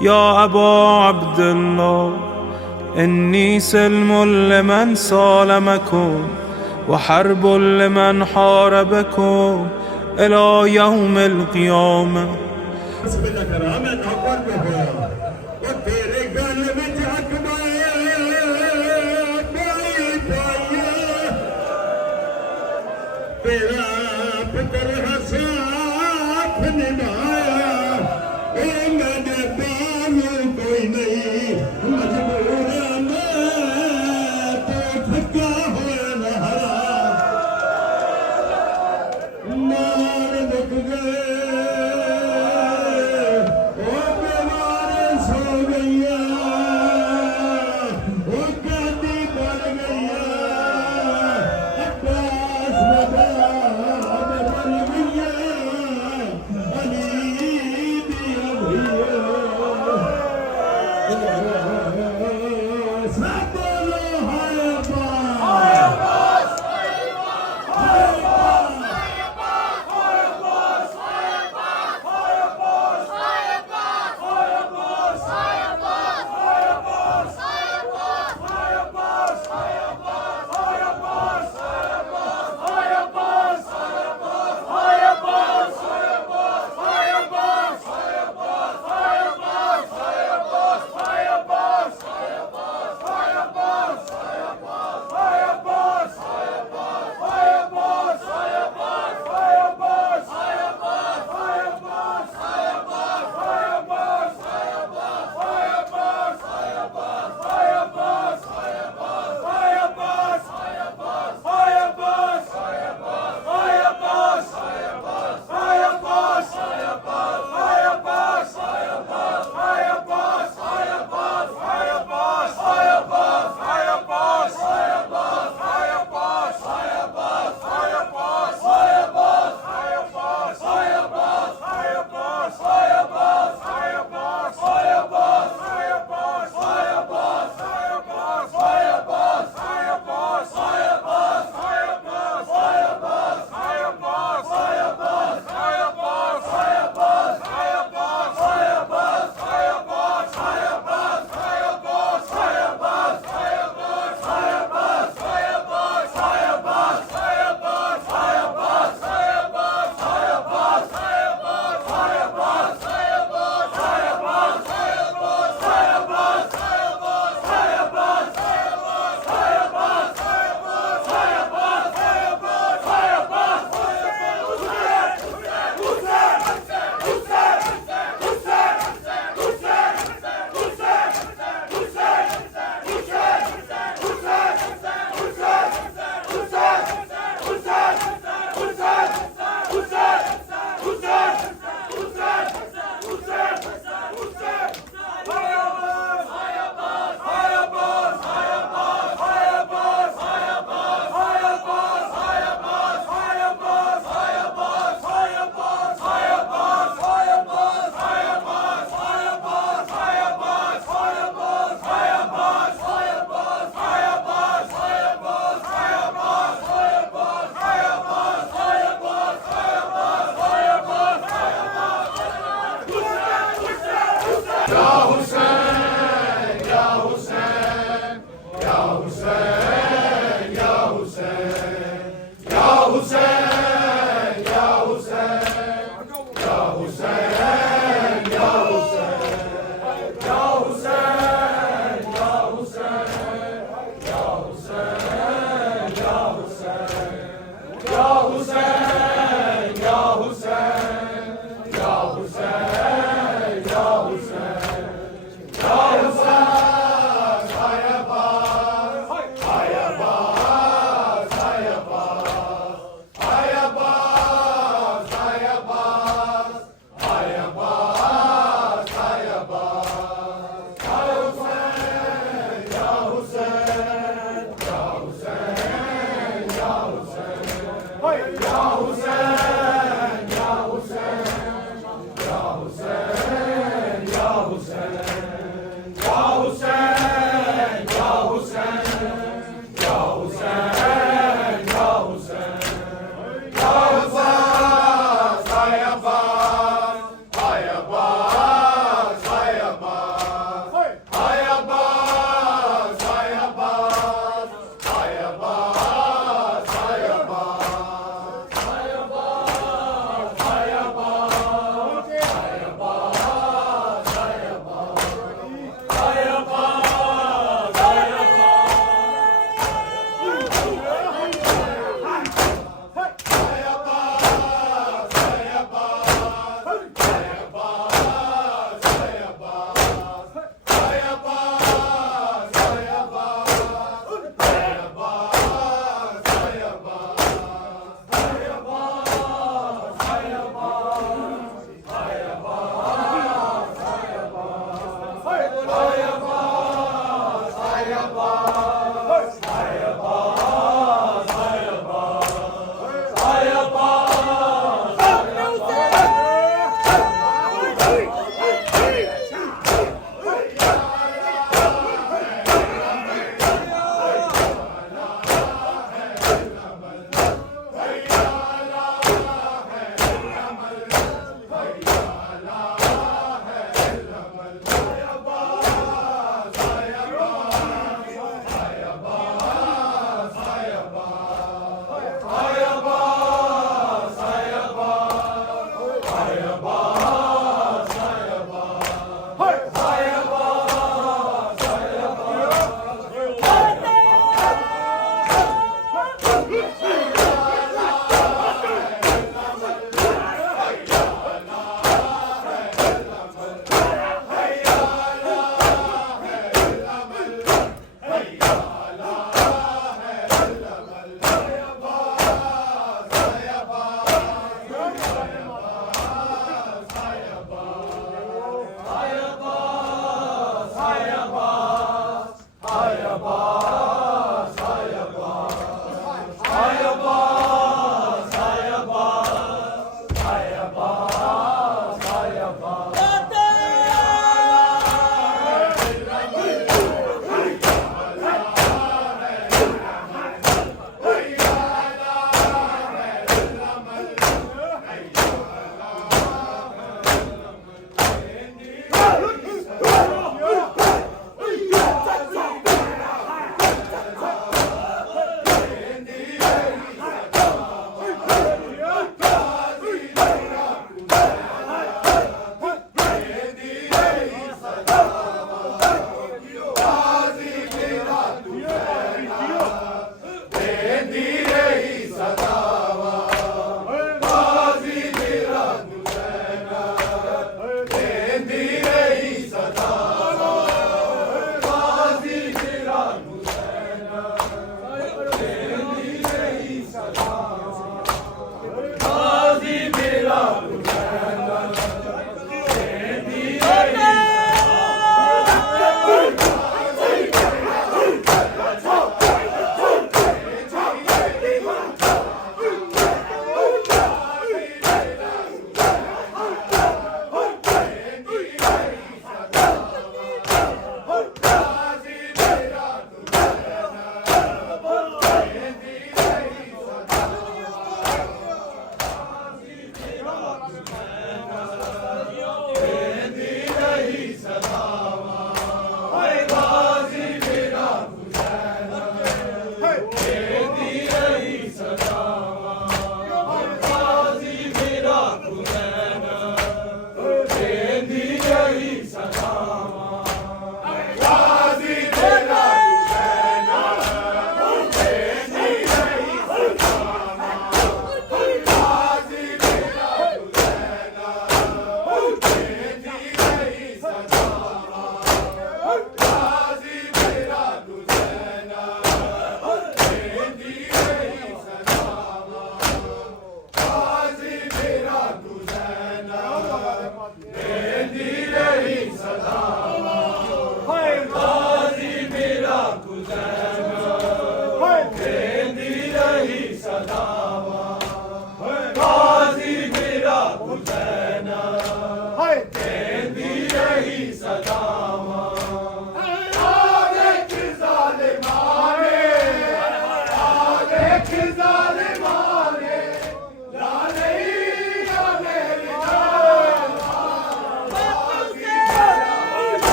يا أبا عبد الله إني سلم لمن سالمكم وحرب لمن حاربكم إلى يوم القيامة.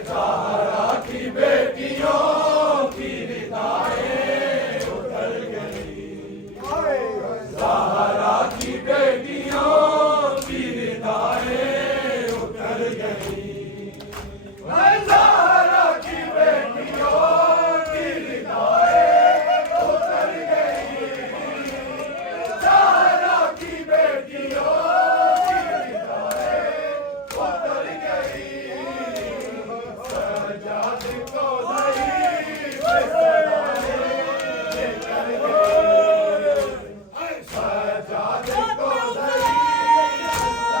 ज़हरा की बेटियों की निगाहें उतर गई, ज़हरा की बेटियों की निगाहें उतर गई, ज़हरा की बेटियों की निगाहें उतर गई, ज़हरा की बेटियों की निगाहें उतर गई। सजाद को ज़ईफ़ सदाएं लेकर गई, सजाद को ज़ईफ़ सदाएं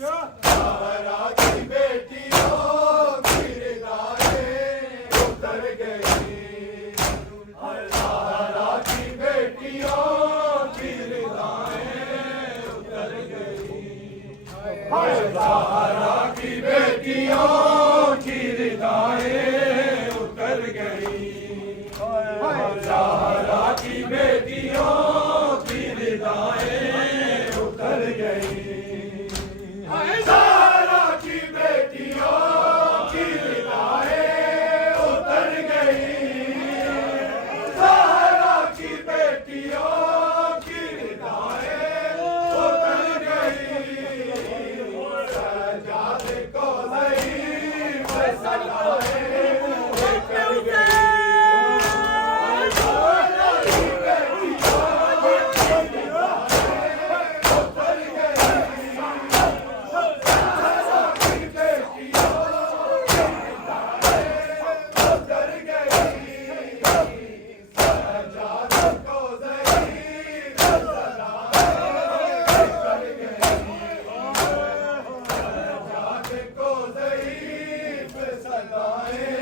ज़हरा की बेटियों की निगाहें उतर गई, ज़हरा की बेटियों की निगाहें उतर गई, ज़हरा की बेटियों की निगाहें उतर गई, ज़हरा की बेटियों की निगाहें उतर गई, ज़हरा की बेटियों की निगाहें उतर गई, ज़हरा की बेटियों की निगाहें उतर गई, ज़हरा की बेटियों की निगाहें उतर गई, सजाद को ज़ईफ़ सदाएं लेकर गई, ज़हरा की बेटियों की निगाहें उतर गई, ज़हरा की बेटियों की निगाहें उतर गई, सजाद को ज़ईफ़ सदाएं लेकर गई, सजाद को ज़ईफ़ सदाएं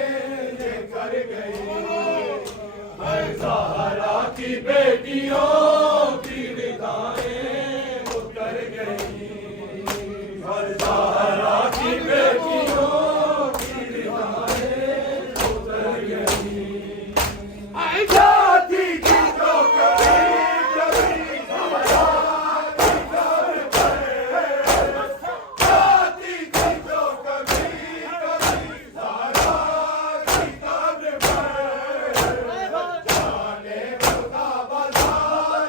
लेकर गई, ज़हरा की बेटियों की निगाहें उतर गई, ज़हरा की बेटियों की निगाहें उतर गई, जाती थी जो कभी कभी ज़हरा की कब्र पर, जाती थी जो कभी कभी ज़हरा की कब्र पर, जाने खुदा बाज़ार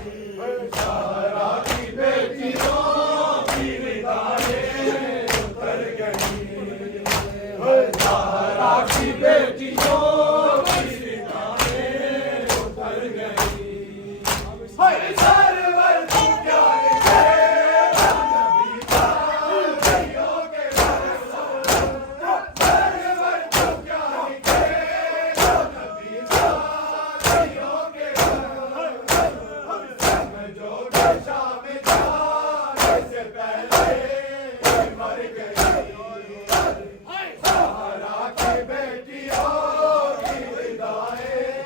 ज़हरा की बेटियों की निगाहें उतर गई, ज़हरा की बेटियों की निगाहें उतर गई। सरवर तू क्या लिखे नबी का कहियों के सरवर तू क्या लिखे नबी का कहियों के जो दशा में जाने से पहले मर गई, ज़हरा की बेटियों की निगाहें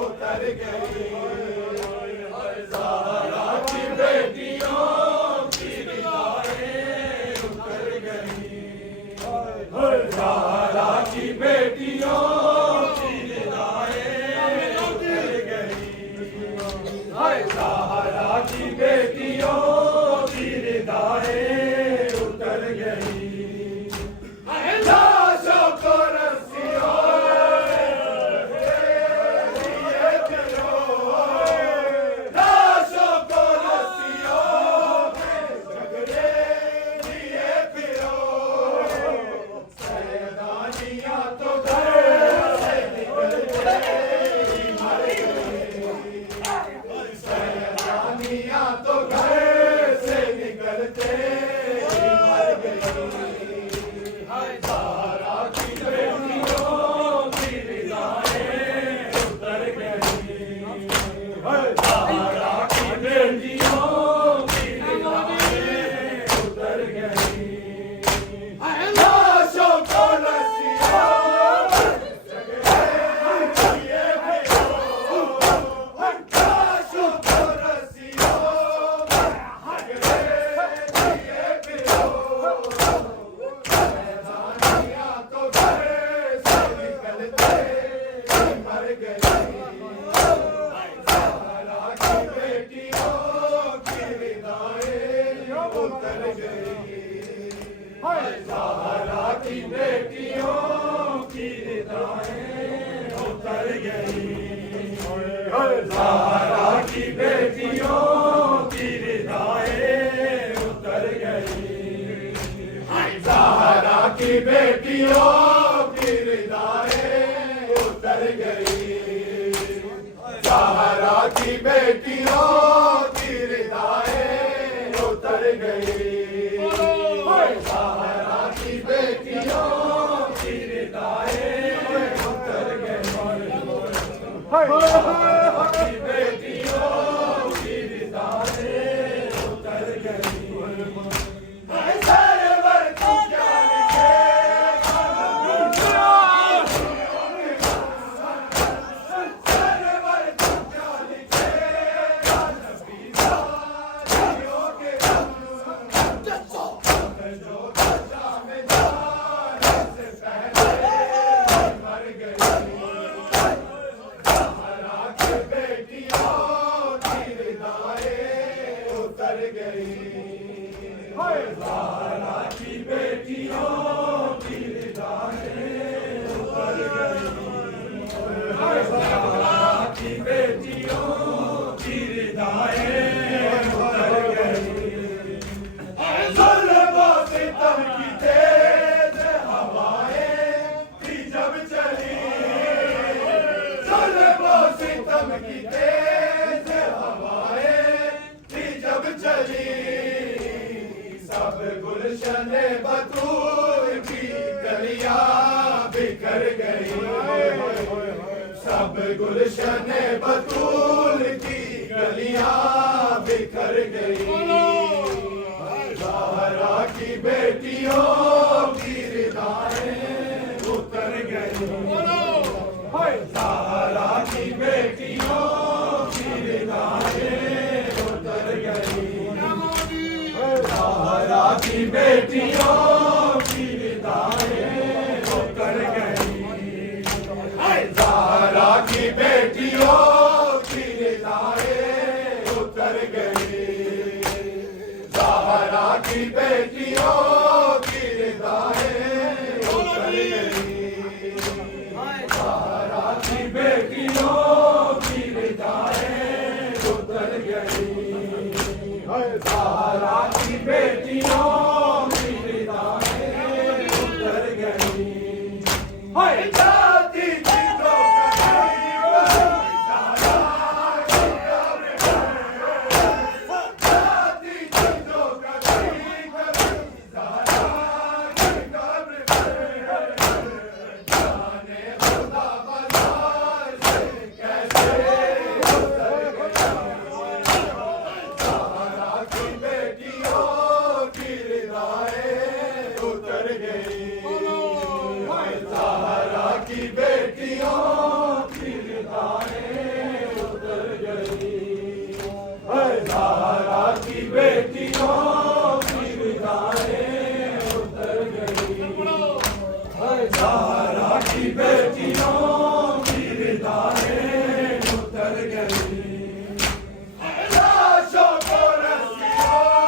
उतर गई, ज़हरा की बेटियों की निगाहें उतर गई, ज़हरा की बेटियों की निगाहें उतर गई, ज़हरा की बेटियों की निगाहें उतर गई। लाशों को रस्सियों लिए पिरो, लाशों को रस्सियों में झगड़े लिए पिरो, सैलानियां तो घर से निकलते ही मर गई, सैलानियां तो घर से निकलते ही मर गई, ज़हरा की बेटियों की निगाहें उतर गई, ज़हरा की बेटियों की निगाहें उतर गई। लाशों को रस्सियों में झगड़े लिए पिरो, लाशों को रस्सियों में झगड़े लिए पिरो, सैलानियां तो घर से निकलते ही मर गई, ज़हरा की बेटियों की निगाहें उतर गई, ज़हरा की बेटियों की निगाहें उतर गई, ज़हरा की बेटियों की निगाहें उतर गई, ज़हरा की बेटियों की निगाहें उतर गई, ज़हरा की बेटियों की निगाहें उतर गई, ज़हरा की बेटियों की निगाहें उतर गई, ज़हरा की बेटियों की निगाहें उतर गई। सरवर तू क्या लिखे सरवर तू क्या लिखे नबी का कहियों के जो दशा में जाने से पहले मर गई, ज़हरा की बेटियों की निगाहें उतर गई, ज़हरा की बेटियों की निगाहें उतर गई, ज़हरा की बेटियों की निगाहें उतर गई। ज़ुल्फ़ों सितम की तेज़ हवाएं भी जब चली, ज़ुल्फ़ों सितम की तेज़ हवाएं भी जब चली, सब गुलशन बतूल की गलियां बिखर गई, सब गुलशन बतूल की गलियां बिखर गई, ज़हरा की बेटियों की निगाहें उतर गई, ज़हरा की बेटियों की निगाहें उतर गई, ज़हरा की बेटियों की निगाहें उतर गई, ज़हरा की बेटियों की निगाहें उतर गई, ज़हरा की बेटियों की निगाहें उतर गई, ज़हरा की बेटियों की निगाहें उतर गई। सहारा की बेटियों की हृदय उतर गई। जाति की जो की बेटियों की हृदय उतर गई। सहारा की बेटियों की हृदय उतर गई। सहारा की बेटियों की हृदय उतर गई। लाशों को रस्सियों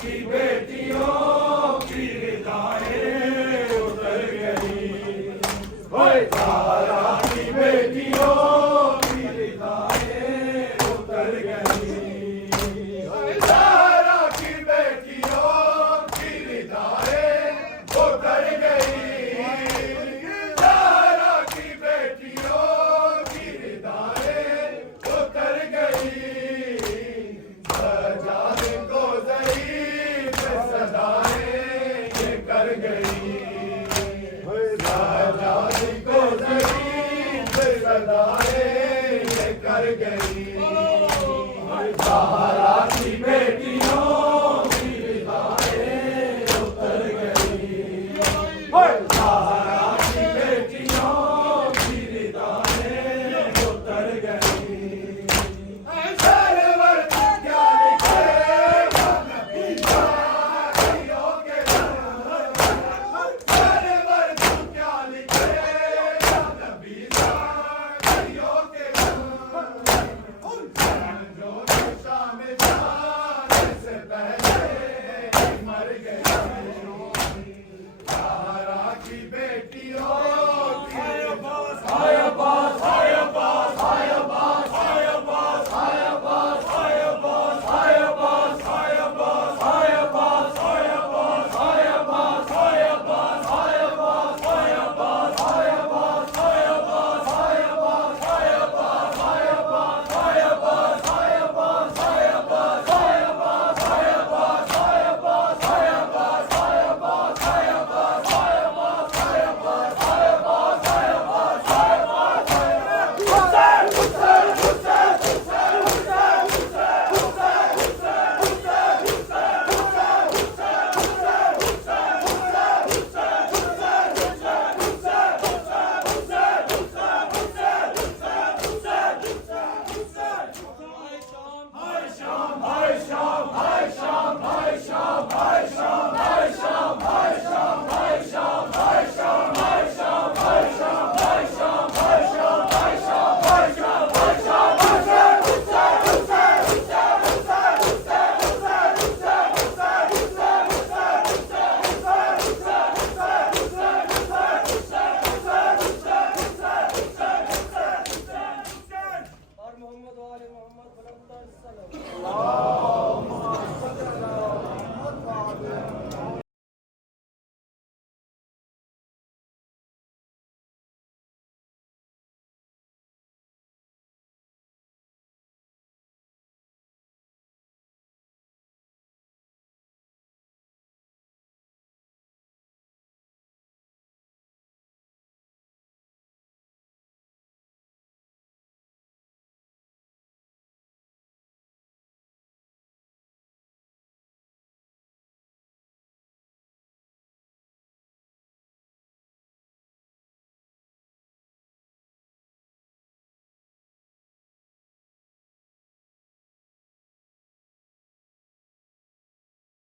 की बेटियों